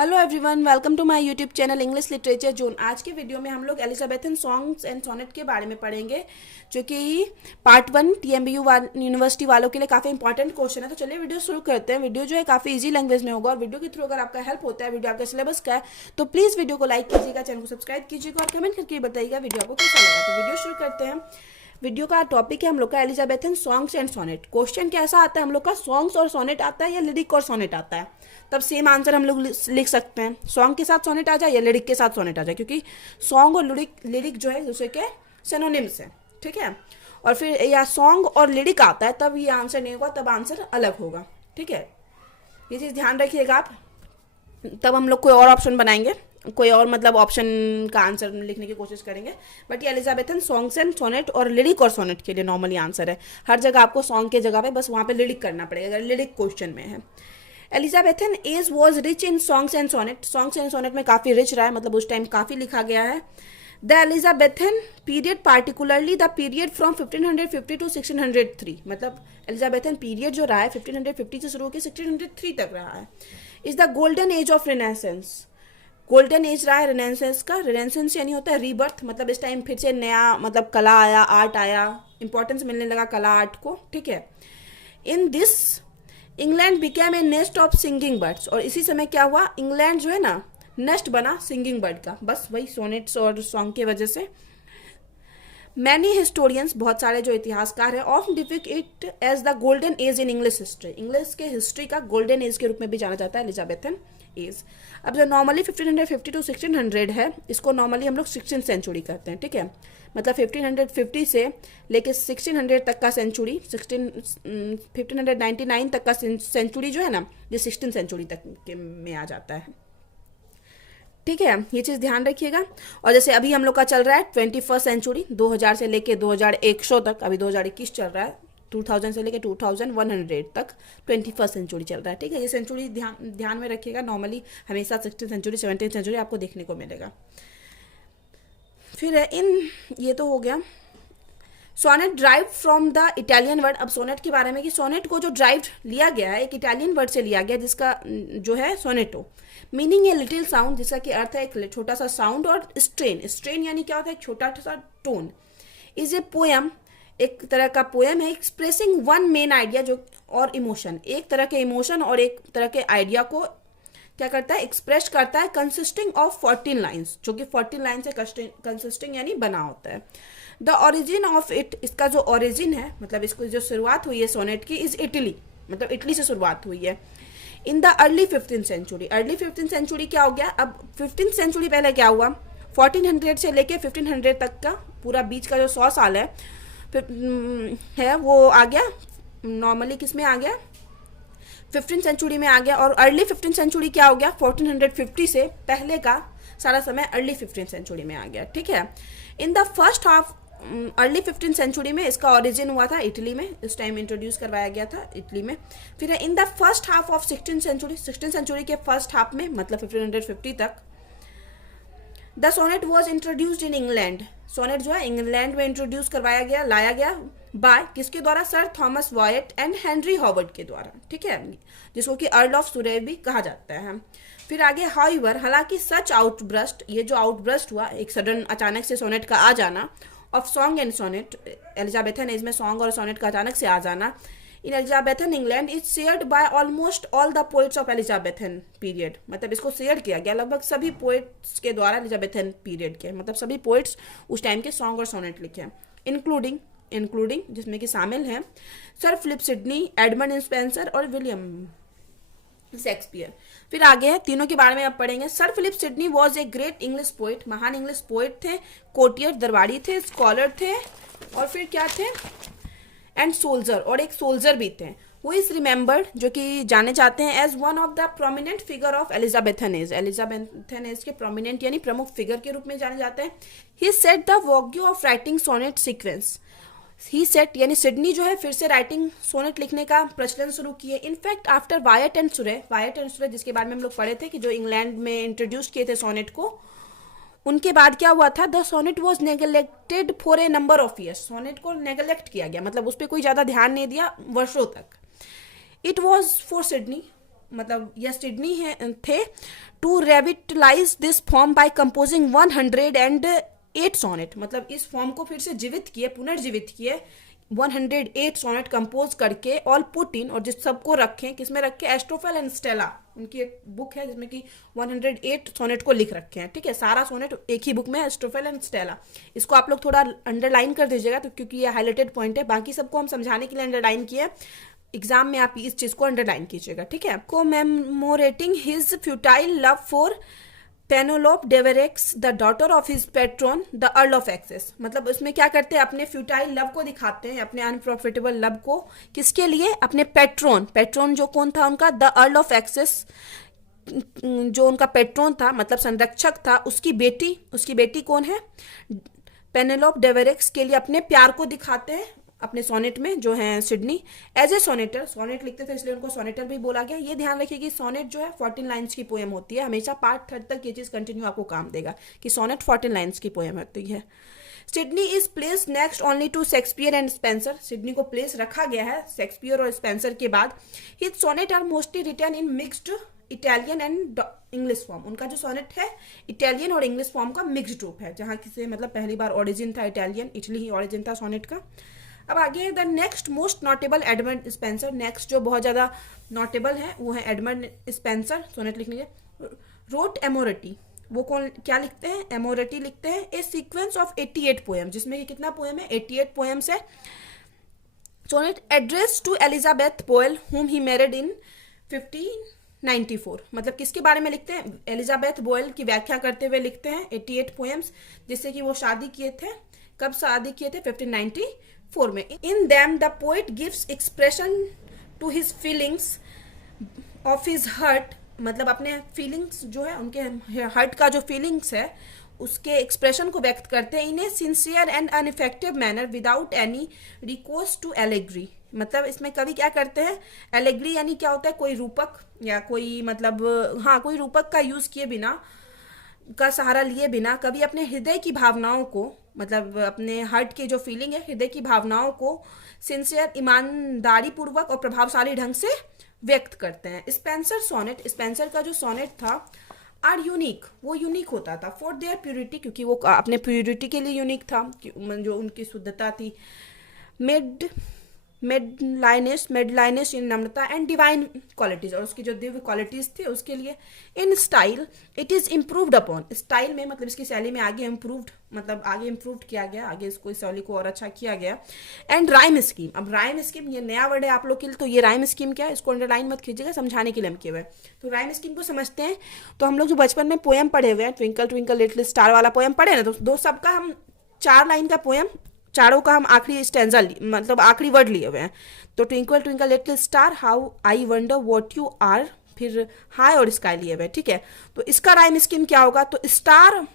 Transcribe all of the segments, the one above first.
Hello everyone, welcome to my YouTube channel English literature zone. आज के video में हम लोग एलिजाबेथन सॉन्ग्स एंड सोनेट के बारे में पढ़ेंगे, जो कि पार्ट 1 टीएमबीयू यूनिवर्सिटी वालों के लिए काफ़ी इंपॉर्टेंट क्वेश्चन है। तो चलिए वीडियो शुरू करते हैं। वीडियो जो है काफ़ी इजी लैंग्वेज में होगा और वीडियो के थ्रू अगर आपका हेल्प होता है, वीडियो आपका सिलेबस का है, तो प्लीज़ वीडियो को लाइक कीजिएगा, चैनल को सब्सक्राइब कीजिएगा और कमेंट करके बताइएगा वीडियो आपको कैसा लगा। तो वीडियो शुरू करते हैं। वीडियो का टॉपिक है हम लोग का Elizabethan songs and sonnet. Question कैसा आता है हम लोग का, सॉन्ग्स और सोनेट आता है या लिरिक और सोनेट आता है, तब सेम आंसर हम लोग लिख सकते हैं। सॉन्ग के साथ सोनेट आ जाए या लिरिक के साथ सोनेट आ जाए, क्योंकि सॉन्ग और लिरिक जो है दूसरे के सिनोनिम्स हैं, ठीक है। और फिर या सॉन्ग और लिरिक आता है तब ये आंसर नहीं होगा, तब आंसर अलग होगा, ठीक है। ये चीज़ ध्यान रखिएगा आप। तब हम लोग कोई और ऑप्शन बनाएंगे, कोई और मतलब ऑप्शन का आंसर लिखने की कोशिश करेंगे। बट ये एलिजाबेथन सॉन्ग्स एंड सोनेट और लिरिक और सोनेट के लिए नॉर्मली आंसर है। हर जगह आपको सॉन्ग के जगह पे बस वहाँ पे लिरिक करना पड़ेगा अगर लिरिक क्वेश्चन में है। Elizabethan age was rich in songs and sonnet. Songs and sonnet में काफ़ी रिच रहा है, मतलब उस टाइम काफ़ी लिखा गया है। The Elizabethan period, particularly the period from 1550 to 1603, मतलब एलिजाबेथन पीरियड जो रहा है 1550 से शुरू होकर 1603 तक रहा है, is the golden as of renaissance. Golden age रहा है रिनेसेंस का। रिनेसेंस यानी होता है रीबर्थ, मतलब इस टाइम फिर से नया मतलब कला आया, आर्ट आया, इंपॉर्टेंस मिलने लगा कला आर्ट को, ठीक है। In this England became a nest of singing birds. और इसी समय क्या हुआ, इंग्लैंड जो है ना नेस्ट बना सिंगिंग बर्ड का, बस वही सोनेट्स और सॉन्ग की वजह से। मैनी हिस्टोरियंस, बहुत सारे जो इतिहासकार हैं, of depict it as the golden age in English history. English के हिस्ट्री का गोल्डन एज के रूप में भी जाना जाता है एलिजाबेथन एज। अब जो नॉर्मली 1550 टू 1600 है, इसको नॉर्मली हम लोग 16th सेंचुरी कहते हैं, ठीक है। मतलब 1550 से लेके 1600 तक का सेंचुरी, 1599 तक का सेंचुरी जो है ना, ये 16th सेंचुरी तक के में आ जाता है, ठीक है। ये चीज़ ध्यान रखिएगा। और जैसे अभी हम लोग का चल रहा है 21st सेंचुरी, 2000 से लेके 2100 तक, अभी 2021 चल रहा है, 2000 से लेके 2100 तक 21st सेंचुरी चल रहा है, ठीक है। ये सेंचुरी ध्यान में रखिएगा। नॉर्मली हमेशा 16th सेंचुरी 17th सेंचुरी आपको देखने को मिलेगा। फिर ये तो हो गया। Sonnet drive from the Italian word. अब सोनेट के बारे में कि सोनेट को जो ड्राइव लिया गया है एक इटालियन वर्ड से लिया गया, जिसका जो है sonetto, meaning a little sound, जिसका कि अर्थ है एक छोटा सा साउंड, और स्ट्रेन। स्ट्रेन यानी क्या होता है, एक छोटा सा टोन। इज ए पोएम, एक तरह का पोएम है, एक्सप्रेसिंग वन मेन आइडिया जो और इमोशन, एक तरह के इमोशन और एक तरह के आइडिया को क्या करता है, एक्सप्रेस करता है। कंसिस्टिंग ऑफ 14 लाइन्स, जो कि 14 लाइन से कंसिस्टिंग यानी बना होता है। द ओरिजिन ऑफ इट, इसका जो ओरिजिन है, मतलब इसको जो शुरुआत हुई है सोनेट की, इज इटली, मतलब इटली से शुरुआत हुई है। In the early 15th century, early 15th century क्या हो गया, अब 15th सेंचुरी पहले क्या हुआ, 1400 से लेके 1500 तक का पूरा बीच का जो 100 साल है वो आ गया नॉर्मली किस में आ गया, 15th सेंचुरी में आ गया। और अर्ली 15th सेंचुरी क्या हो गया, 1450 से पहले का सारा समय अर्ली 15th सेंचुरी में आ गया, ठीक है। In the first half, early 15th century में इसका ओरिजिन हुआ था इटली में, इस टाइम इंट्रोड्यूस करवाया गया था इटली में। फिर in the first half of 16th century, 16th century के फर्स्ट हाफ में, मतलब 1550 तक, the sonnet was introduced in England. Sonnet जो है इंग्लैंड में इंट्रोड्यूस करवाया गया, लाया गया बाय किसके द्वारा, sir Thomas Wyatt and Henry Howard के द्वारा, ठीक है, जिसको कि अर्ल ऑफ सुरे भी कहा जाता है। फिर आगे, हाउएवर, हालांकि सच आउटब्रस्ट, ये जो आउटब्रस्ट हुआ, एक सडन अचानक से सोनेट का आ जाना, of song and sonnet, Elizabethan age में सॉन्ग और सोनेट का अचानक से आ जाना, in Elizabethan England is shared by almost all the poets of Elizabethan period. मतलब इसको शेयर किया गया लगभग सभी पोइट्स के द्वारा एलिजाबेथन पीरियड के, मतलब सभी पोइट्स उस टाइम के सॉन्ग और सोनेट लिखे हैं, इंक्लूडिंग जिसमें कि शामिल हैं sir Philip Sidney, Edmund Spenser और विलियम शेक्सपियर। फिर आगे है, तीनों के बारे में अब पढ़ेंगे। Sir Philip Sidney was a great English poet, महान इंग्लिश पोइट थे, कोटियर दरबारी थे, स्कॉलर थे, और फिर क्या थे, एंड सोल्जर, और एक सोल्जर भी थे। वो इज रिमेंबर्ड, जो कि जाने जाते हैं as one of the prominent figure of Elizabethan age. Elizabethan age के प्रोमिनेंट यानी प्रमुख फिगर के रूप में जाने जाते हैं। He set the vogue of writing sonnet sequence. He set यानी सिडनी जो है फिर से राइटिंग सोनेट लिखने का प्रचलन शुरू किए। इनफैक्ट आफ्टर वायट एंड सुरे, जिसके बारे में हम लोग पढ़े थे कि जो इंग्लैंड में इंट्रोड्यूस किए थे सोनेट को, उनके बाद क्या हुआ था, the sonnet was neglected for a number of years. Sonnet को नेगलेक्ट किया गया, मतलब उस पर कोई ज़्यादा ध्यान नहीं दिया वर्षों तक। इट वॉज फॉर सिडनी, मतलब यह सिडनी है थे to revitalise this form by composing 108 sonnet, मतलब इस फॉर्म को फिर से जीवित किए, पुनर्जीवित किए 108 सोनेट कंपोज करके, ऑल पुट इन, और जिस सबको रखें, किसमें रखे, एस्ट्रोफेल एंड स्टेला, उनकी एक बुक है जिसमें कि 108 सोनेट को लिख रखे हैं, ठीक है, सारा सोनेट एक ही बुक में, एस्ट्रोफेल एंड स्टेला। इसको आप लोग थोड़ा अंडरलाइन कर दीजिएगा, तो क्योंकि ये हाईलाइटेड पॉइंट है, बाकी सबको हम समझाने के लिए अंडरलाइन किए, एग्जाम में आप इस चीज को अंडरलाइन कीजिएगा, ठीक है। Commemorating his futile love for Penelope Devereux the daughter of his patron the Earl of Essex, मतलब उसमें क्या करते हैं, अपने फ्यूटाइल लव को दिखाते हैं, अपने अनप्रॉफिटेबल लव को, किसके लिए, अपने पेट्रोन, पेट्रोन जो कौन था उनका, द अर्ल ऑफ एक्सेस, जो उनका पेट्रोन था मतलब संरक्षक था, उसकी बेटी कौन है, पेनेलोप डेवेरेक्स के लिए अपने प्यार को दिखाते हैं अपने सोनेट में, जो है सिडनी। एज ए सोनेटर, सोनेट लिखते थे इसलिए उनको सोनेटर भी बोला गया। ये ध्यान रखिए कि सोनेट जो है 14 लाइन्स की पोएम होती है, हमेशा पार्ट 3 तक ये चीज कंटिन्यू आपको काम देगा कि सोनेट 14 लाइन्स की पोएम होती है। Sidney is place next only to Shakespeare and Spenser, Sidney को प्लेस रखा गया है शेक्सपियर और स्पेंसर के बाद। His sonnet are mostly written in mixed Italian and English form, उनका जो सोनेट है इटालियन और इंग्लिश फॉर्म का मिक्स्ड रूप है, जहाँ किसे मतलब पहली बार ओरिजिन था इटालियन, इटली ही ओरिजिन था सोनेट का। अब आगे the next most notable Edmund Spenser, next जो बहुत ज़्यादा नोटेबल है वो है एडमंड स्पेंसर, सोनेट लिखने के। रोट एमोरेटी, वो कौन क्या लिखते हैं, एमोरेटी लिखते हैं। ए सीक्वेंस ऑफ 88 पोएम, जिसमें ये कितना पोएम है, 88 पोएम्स है। सोनेट एड्रेस टू एलिजाबेथ बोयल हुम ही मैरिड इन 1594, मतलब किसके बारे में लिखते हैं, एलिजाबेथ बोयल की व्याख्या करते हुए लिखते हैं 88 पोएम्स, जिससे कि वो शादी किए थे, कब शादी किए थे, 1594 में। In them the poet gives expression to his feelings of his heart, मतलब अपने फीलिंग्स जो है उनके हर्ट का जो फीलिंग्स है उसके एक्सप्रेशन को व्यक्त करते हैं in a sincere and uneffective manner without any recourse to allegory, मतलब इसमें कवि क्या करते हैं, एलेग्री यानी क्या होता है, कोई रूपक या कोई मतलब हाँ कोई रूपक का यूज किए बिना, का सहारा लिए बिना कभी अपने हृदय की भावनाओं को, मतलब अपने हार्ट की जो फीलिंग है, हृदय की भावनाओं को सिंसियर, ईमानदारी पूर्वक और प्रभावशाली ढंग से व्यक्त करते हैं। स्पेंसर सोनेट, स्पेंसर का जो सोनेट था आर यूनिक, वो यूनिक होता था फॉर देयर प्योरिटी, क्योंकि वो अपने प्योरिटी के लिए यूनिक था, जो उनकी शुद्धता थी। मेडलाइनेस इन नम्रता एंड डिवाइन क्वालिटीज, और उसकी जो दिव्य क्वालिटीज थी उसके लिए। In style it is improved upon, style में मतलब इसकी शैली में आगे इम्प्रूव्ड, मतलब आगे इम्प्रूव्ड किया गया, आगे इसको इस शैली को और अच्छा किया गया। एंड राइम स्कीम, अब राइम स्कीम ये नया वर्ड है आप लोग के लिए, तो ये राइम स्कीम क्या है, इसको अंडरलाइन मत कीजिएगा, समझाने के लिए हम किए हुए। तो राइम स्कीम को समझते हैं, तो हम लोग जो बचपन में पोएम पढ़े हुए हैं, ट्विंकल ट्विंकल लिटिल स्टार वाला पोएम पढ़े ना, तो दो सबका हम 4 लाइन का पोएम, चारों का हम आखिरी स्टैंजा मतलब आखिरी वर्ड लिए हुए हैं। तो twinkle twinkle little star, how I wonder what you are, फिर हाई और स्काई लिए हुए, ठीक है। तो इसका राइम स्कीम क्या होगा, तो स्टार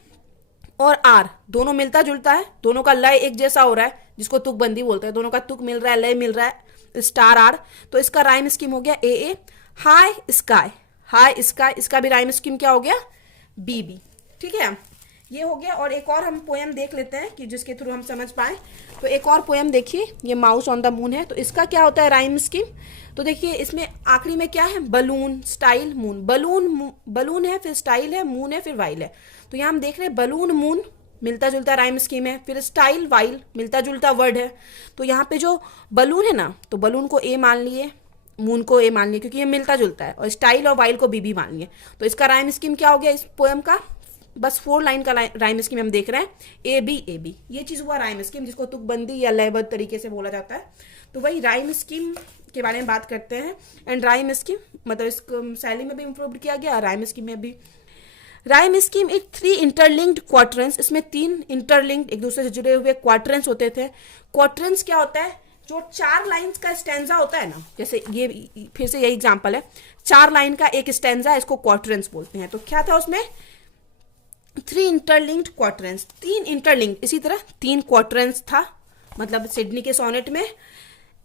और आर दोनों मिलता जुलता है, दोनों का लय एक जैसा हो रहा है, जिसको तुकबंदी बोलते हैं, दोनों का तुक मिल रहा है, लय मिल रहा है, स्टार आर, तो इसका राइम स्कीम हो गया ए। हाई स्काई, हाई स्काई, इसका भी राइम स्कीम क्या हो गया, बी, ठीक है, ये हो गया। और एक और हम पोएम देख लेते हैं कि जिसके थ्रू हम समझ पाए। तो एक और पोएम देखिए, ये माउस ऑन द मून है, तो इसका क्या होता है राइम स्कीम, तो देखिए इसमें आखिरी में क्या है, बलून, स्टाइल, मून, बलून है, फिर स्टाइल है, मून है, फिर वाइल है। तो यहाँ हम देख रहे हैं बलून मून मिलता जुलता राइम स्कीम है, फिर स्टाइल वाइल मिलता जुलता वर्ड है। तो यहाँ पे जो बलून है ना, तो बलून को ए मान लिए, मून को ए मान लिए, क्योंकि ये मिलता जुलता है, और स्टाइल और वाइल को बी मान लिए। तो इसका राइम स्कीम क्या हो गया इस पोएम का, बस 4 लाइन का राइम स्कीम हम देख रहे हैं, ए बी, ये चीज हुआ राइम स्कीम, जिसको तुकबंदी या लयबद्ध तरीके से बोला जाता है। तो वही राइम स्कीम के बारे में बात करते हैं। एंड राइम स्कीम मतलब इसको शैली में भी इम्प्रूव किया गया, राइम स्कीम में भी। राइम स्कीम एक 3 इंटरलिंक्ड क्वार्टरेंस, इसमें 3 इंटरलिंक्ड एक दूसरे से जुड़े हुए क्वार्टरेंस होते थे। क्वार्टरेंस क्या होता है, जो 4 लाइन्स का स्टैंजा होता है ना, जैसे ये फिर से यही एग्जाम्पल है, 4 लाइन का एक स्टैंजा है, इसको क्वार्टरेंस बोलते हैं। तो क्या था उसमें, 3 इंटरलिंक्ड क्वार्टरेंस, 3 इंटरलिंक्ड, इसी तरह 3 क्वार्टरेंस था, मतलब सिडनी के सोनेट में।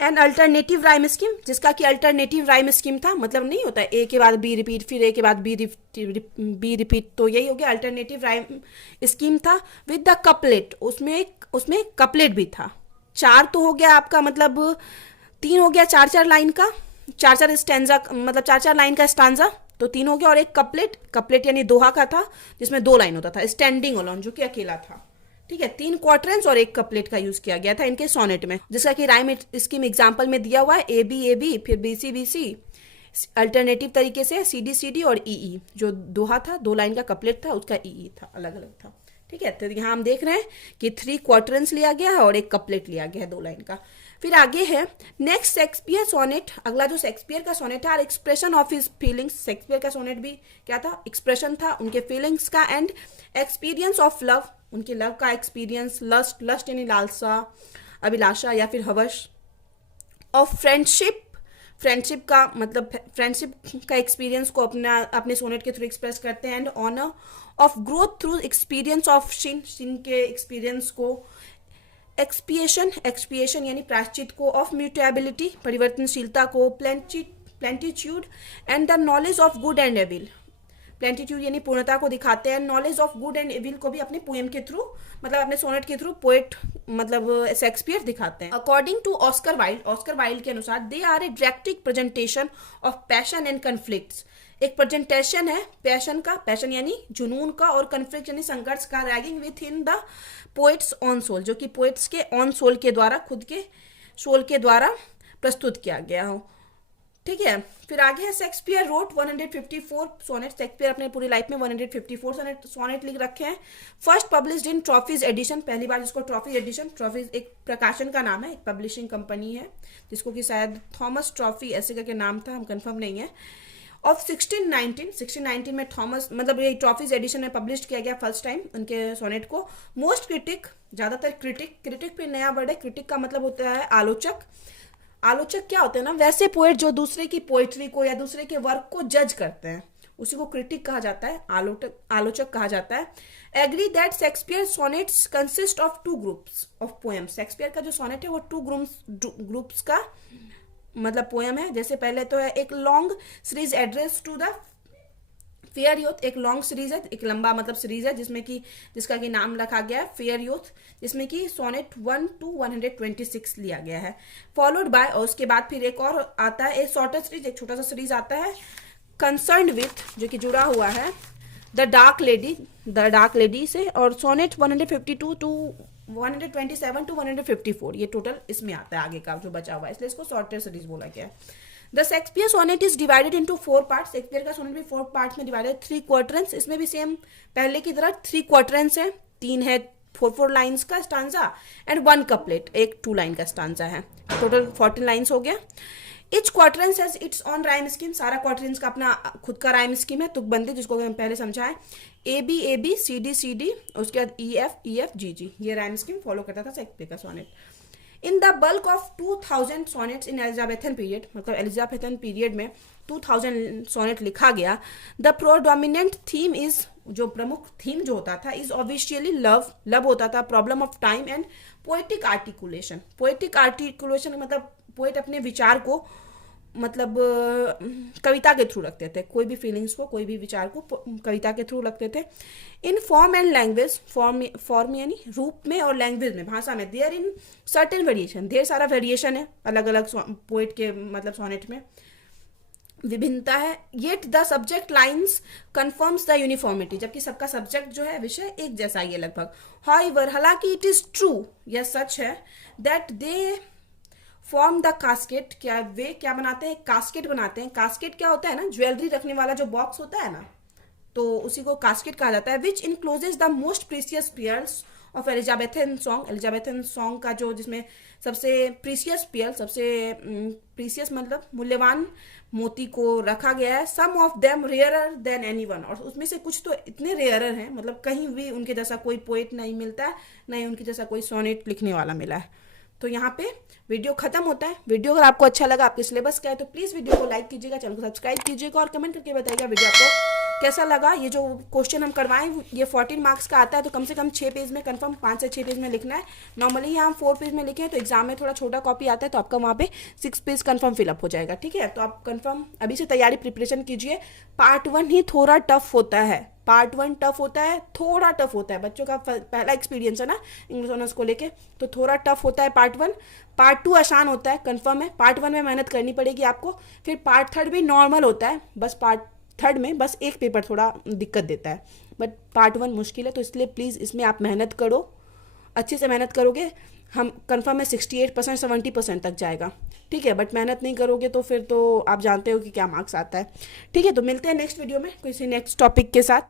एंड अल्टरनेटिव राइम स्कीम, जिसका कि अल्टरनेटिव राइम स्कीम था, मतलब नहीं होता ए के बाद बी रिपीट, फिर ए के बाद बी रिपीट, तो यही हो गया अल्टरनेटिव राइम स्कीम था। विद द कपलेट, उसमें कपलेट भी था। 4 तो हो गया आपका, मतलब 3 हो गया 4 लाइन का, चार चार स्टैंजा, मतलब चार चार लाइन का स्टांजा, तो 3 हो गया, और एक कपलेट, कपलेट यानी दोहा का था जिसमें 2 लाइन होता था, स्टैंडिंग अलोन जो कि अकेला था। ठीक है, 3 क्वार्टरेंस और एक कपलेट का यूज किया गया था इनके सोनेट में, जिसका कि राइम स्कीम एग्जाम्पल में दिया हुआ है, ए बी, फिर बी सी, अल्टरनेटिव तरीके से सी डी और ई। जो दोहा था 2 लाइन का कपलेट था, उसका ई था, अलग अलग था। ठीक है, तो यहाँ हम देख रहे हैं कि 3 क्वार्टरेंस लिया गया है और एक कपलेट लिया गया है 2 लाइन का। फिर आगे है नेक्स्ट शेक्सपियर सोनेट। अगला जो शेक्सपियर का सोनेट है, expression of his feelings. Shakespeare का सोनेट भी क्या था, एक्सप्रेशन था उनके फीलिंग्स का, एंड एक्सपीरियंस ऑफ लव, उनके लव का एक्सपीरियंस, लस्ट यानी लालसा, अभिलाषा या फिर हवश, ऑफ फ्रेंडशिप, फ्रेंडशिप का मतलब फ्रेंडशिप का एक्सपीरियंस को अपने सोनेट के थ्रू एक्सप्रेस करते हैं, and honour of growth through experience of sin के एक्सपीरियंस को, एक्सपिएशन यानी प्रायश्चित को, ऑफ म्यूटेबिलिटी परिवर्तनशीलता को, plenitude and the knowledge of good and evil, plenitude यानी पूर्णता को दिखाते हैं, knowledge of good and evil को भी अपने पोएम के थ्रू, मतलब अपने सोनेट के थ्रू पोएट मतलब शेक्सपियर दिखाते हैं। अकॉर्डिंग टू ऑस्कर वाइल्ड के अनुसार they are a dramatic presentation of passion and conflicts. एक प्रेजेंटेशन है पैशन का, पैशन यानी जुनून का, और कन्फ्लिक्ट यानी संघर्ष का, raging within the poet's own soul, जो कि पोएट्स के ऑन सोल के द्वारा, खुद के सोल के द्वारा प्रस्तुत किया गया हो। ठीक है, फिर आगे है शेक्सपियर रोट 154 सोनेट। शेक्सपियर अपने पूरी लाइफ में 154 सोनेट लिख रखे हैं। First published in Thorpe's edition, पहली बार जिसको ट्रॉफीज एडिशन, ट्रॉफीज एक प्रकाशन का नाम है, एक पब्लिशिंग कंपनी है जिसको कि शायद थॉमस ट्रॉफी ऐसे करके नाम था, हम कंफर्म नहीं है। ऑफ 1619 में थॉमस मतलब ये ट्रॉफीज एडिशन में पब्लिश किया गया फर्स्ट टाइम उनके सोनेट को। मोस्ट क्रिटिक, ज्यादातर क्रिटिक पे नया वर्ड है, क्रिटिक का मतलब होता है आलोचक। आलोचक क्या होते हैं ना, वैसे पोएट जो दूसरे की पोएट्री को या दूसरे के वर्क को जज करते हैं, उसी को क्रिटिक कहा जाता है, आलोचक कहा जाता है। Agree that Shakespeare sonnets consist of 2 groups of poems. Shakespeare का जो सोनेट है वो 2 ग्रुप्स का मतलब पोएम है। जैसे पहले तो है एक long series address to the fair youth, एक लॉन्ग सीरीज है, एक लंबा मतलब सीरीज है जिसका कि नाम रखा गया है फेयर यूथ, जिसमें कि सोनेट 1 to 126 लिया गया है। फॉलोड बाय, और उसके बाद फिर एक और आता है, एक शॉर्टर सीरीज, एक छोटा सा सीरीज आता है कंसर्न्ड विथ, जो कि जुड़ा हुआ है द डार्क लेडी से, और सोनेट 152 to 127 to 154 ये टोटल इसमें आता है आगे का जो बचा हुआ है, इसलिए इसको शॉर्टर सीरीज बोला गया है। The Shakespeare sonnet is divided into 4 parts. Shakespeare का सोनेट भी 4 पार्ट्स में डिवाइडेड, 3 क्वार्टरेंस, इसमें भी सेम पहले की तरह 3 क्वार्टरेंस है, 3 है 4 लाइन्स का स्टांजा एंड 1 कपलेट, एक 2 लाइन का स्टांजा है, टोटल 14 लाइन्स हो गया। Etch quatrains has its on rhyme scheme, सारा क्वार्टरेंस का अपना खुद का राइम स्कीम है, तुकबंदी, जिसको हम पहले समझाएं, ए बी सी डी, उसके बाद ई एफ जी, ये राइम स्कीम फॉलो करता था शेक्सपियर का sonnet. In the bulk of 2000 sonnets in Elizabethan period, मतलब एलिजाबेथन पीरियड में 2000 सोनेट लिखा गया। द प्रोडोमिनेंट थीम इज, जो प्रमुख थीम जो होता था, इज ऑब्वियसली लव होता था, problem of time and poetic articulation. Poetic articulation मतलब पोएट अपने विचार को मतलब कविता के थ्रू रखते थे, कोई भी फीलिंग्स को, कोई भी विचार को कविता के थ्रू रखते थे। In form and language, form यानी रूप में, और लैंग्वेज में, भाषा में, देयर इन सर्टेन वेरिएशन, ढेर सारा वेरिएशन है अलग अलग पोएट के मतलब सोनेट में विभिन्नता है। Yet the subject lines confirms the uniformity, जबकि सबका सब्जेक्ट जो है विषय एक जैसा ही है लगभग। हाउएवर, हालांकि इट इज ट्रू, यह सच है, that they form the casket, क्या वे क्या बनाते हैं, कास्केट बनाते हैं। कास्केट क्या होता है ना, ज्वेलरी रखने वाला जो बॉक्स होता है ना, तो उसी को कास्केट कहा जाता है। Which encloses the most precious pearls of Elizabethan song, Elizabethan song का जो जिसमें सबसे प्रीसियस पेयर, सबसे प्रीसियस मतलब मूल्यवान मोती को रखा गया है। Some of them rarer than anyone, और उसमें से कुछ तो इतने रेयरर हैं, मतलब कहीं भी उनके जैसा कोई पोएट नहीं मिलता है, नहीं उनके जैसा कोई सोनेट लिखने वाला मिला है। तो यहाँ पे वीडियो खत्म होता है। वीडियो अगर आपको अच्छा लगा, आपके सिलेबस का है, तो प्लीज़ वीडियो को लाइक कीजिएगा, चैनल को सब्सक्राइब कीजिएगा और कमेंट करके बताइएगा वीडियो आपको कैसा लगा। ये जो क्वेश्चन हम करवाएं ये 14 मार्क्स का आता है, तो कम से कम 6 पेज में कन्फर्म 5 से 6 पेज में लिखना है। नॉर्मली यहाँ हम 4 पेज में लिखे हैं, तो एग्जाम में थोड़ा छोटा कॉपी आता है, तो आपका वहाँ पे 6 पेज कन्फर्म फिलअप हो जाएगा। ठीक है, तो आप कन्फर्म अभी से तैयारी प्रिपरेशन कीजिए। पार्ट 1 ही थोड़ा टफ होता है, पार्ट 1 टफ होता है, थोड़ा टफ होता है, बच्चों का पहला एक्सपीरियंस है ना इंग्लिश ऑनर्स को लेके, तो थोड़ा टफ होता है पार्ट 1। पार्ट 2 आसान होता है, कंफर्म है। पार्ट 1 में मेहनत करनी पड़ेगी आपको। फिर पार्ट 3 भी नॉर्मल होता है, बस पार्ट 3 में बस एक पेपर थोड़ा दिक्कत देता है, बट पार्ट 1 मुश्किल है। तो इसलिए प्लीज़ इसमें आप मेहनत करो, अच्छे से मेहनत करोगे, हम कंफर्म है 68% 70% तक जाएगा, ठीक है। बट मेहनत नहीं करोगे तो फिर तो आप जानते हो कि क्या मार्क्स आता है, ठीक है। तो मिलते हैं नेक्स्ट वीडियो में किसी नेक्स्ट टॉपिक के साथ।